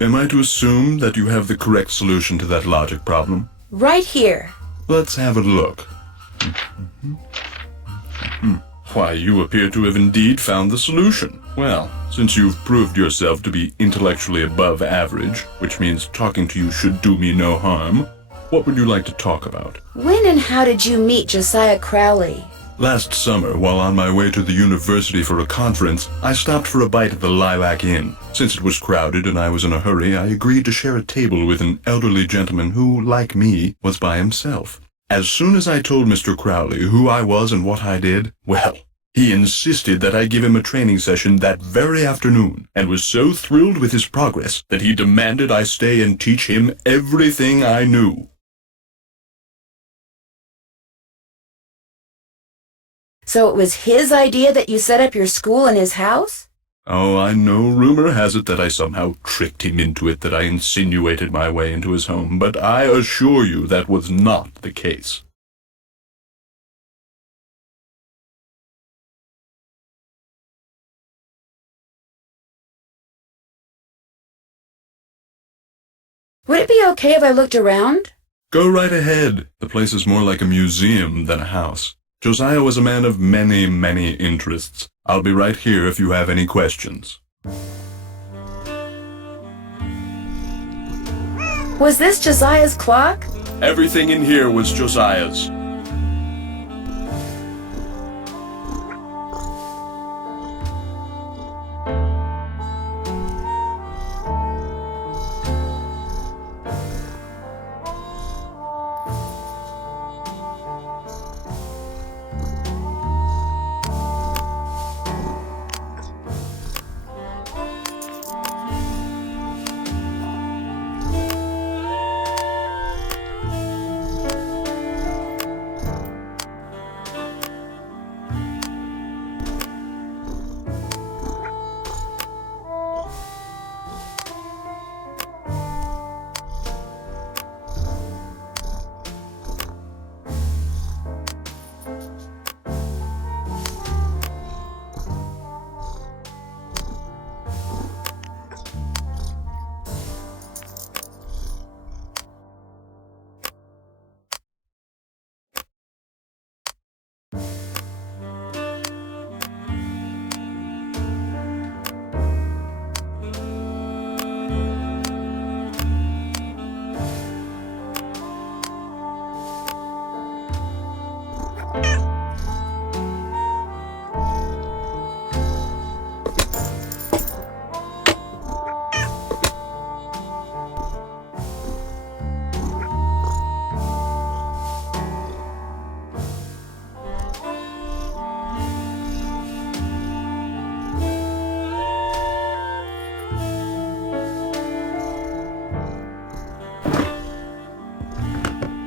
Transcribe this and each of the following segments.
Am I to assume that you have the correct solution to that logic problem? Right here. Let's have a look. Why, you appear to have indeed found the solution. Well, since you've proved yourself to be intellectually above average, which means talking to you should do me no harm, what would you like to talk about? When and how did you meet Josiah Crowley? Last summer, while on my way to the university for a conference, I stopped for a bite at the Lilac Inn. Since it was crowded and I was in a hurry, I agreed to share a table with an elderly gentleman who, like me, was by himself. As soon as I told Mr. Crowley who I was and what I did, well, he insisted that I give him a training session that very afternoon, and was so thrilled with his progress that he demanded I stay and teach him everything I knew. So it was his idea that you set up your school in his house? Oh, I know rumor has it that I somehow tricked him into it, that I insinuated my way into his home, but I assure you that was not the case. Would it be okay if I looked around? Go right ahead. The place is more like a museum than a house. Josiah was a man of many, many interests. I'll be right here if you have any questions. Was this Josiah's clock? Everything in here was Josiah's.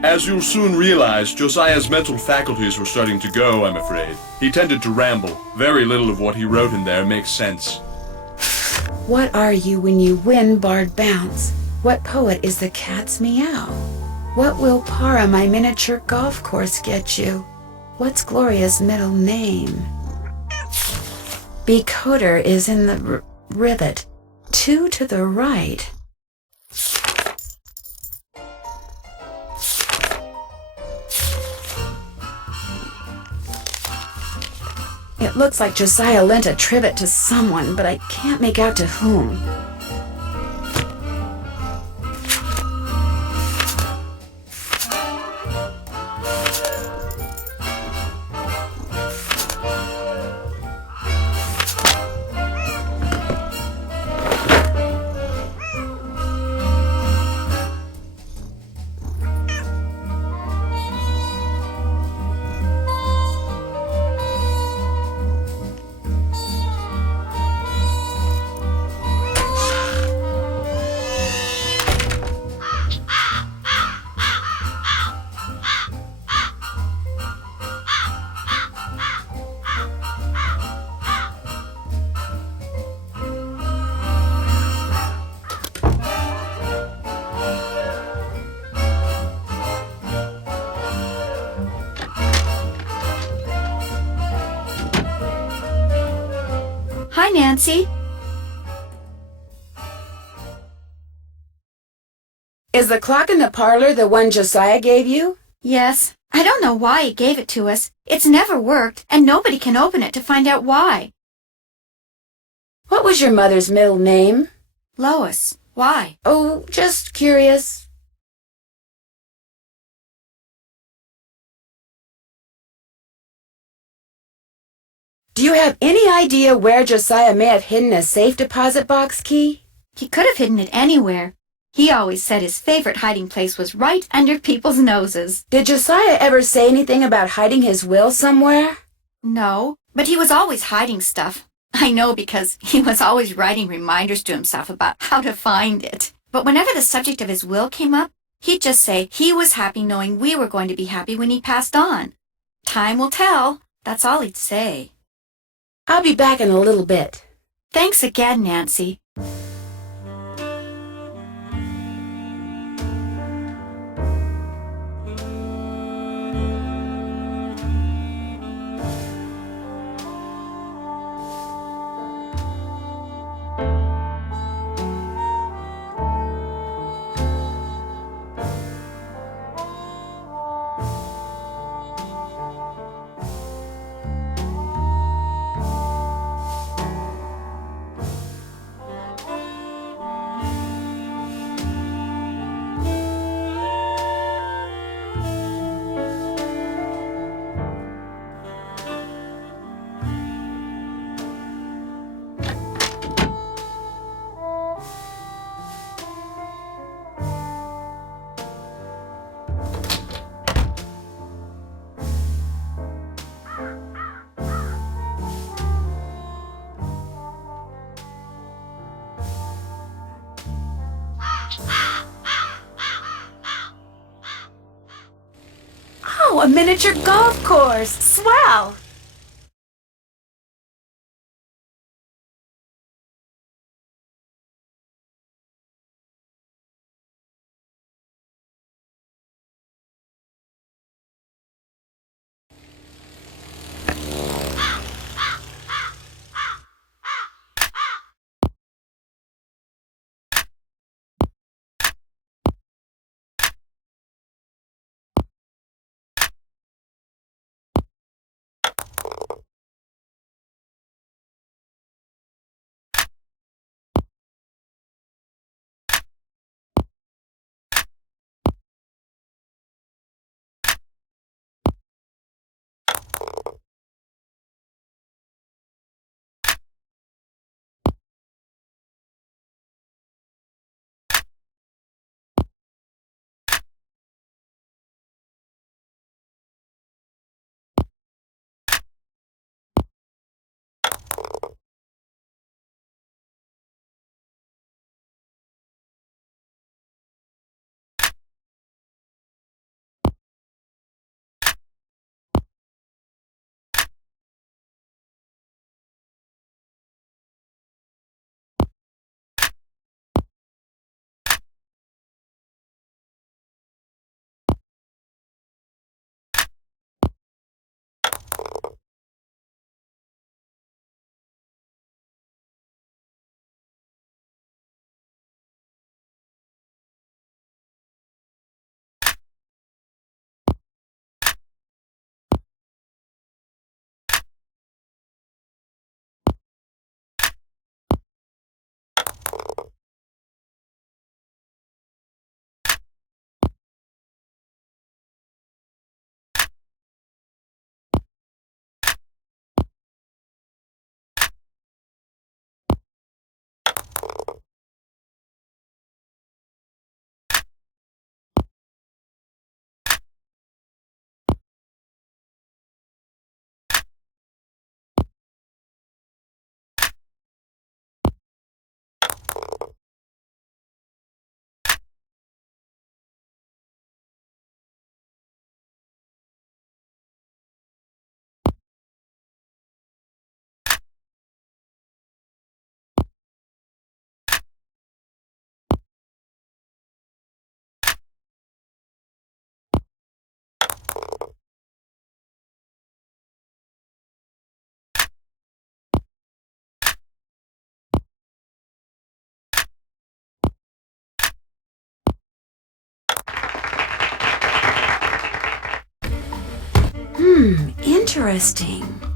As you'll soon realize, Josiah's mental faculties were starting to go, I'm afraid. He tended to ramble. Very little of what he wrote in there makes sense. What are you when you win barred bounce? What poet is the cat's meow? What will Para, my miniature golf course, get you? What's Gloria's middle name? Becoder is in the rivet. 2 to the right. It looks like Josiah lent a trivet to someone, but I can't make out to whom. Hi, Nancy. Is the clock in the parlor the one Josiah gave you? Yes. I don't know why he gave it to us. It's never worked, and nobody can open it to find out why. What was your mother's middle name? Lois. Why? Oh, just curious. Do you have any idea where Josiah may have hidden a safe deposit box key? He could have hidden it anywhere. He always said his favorite hiding place was right under people's noses. Did Josiah ever say anything about hiding his will somewhere? No, but he was always hiding stuff. I know because he was always writing reminders to himself about how to find it. But whenever the subject of his will came up, he'd just say he was happy knowing we were going to be happy when he passed on. Time will tell. That's all he'd say. I'll be back in a little bit. Thanks again, Nancy. Oh, a miniature golf course! Swell! Interesting.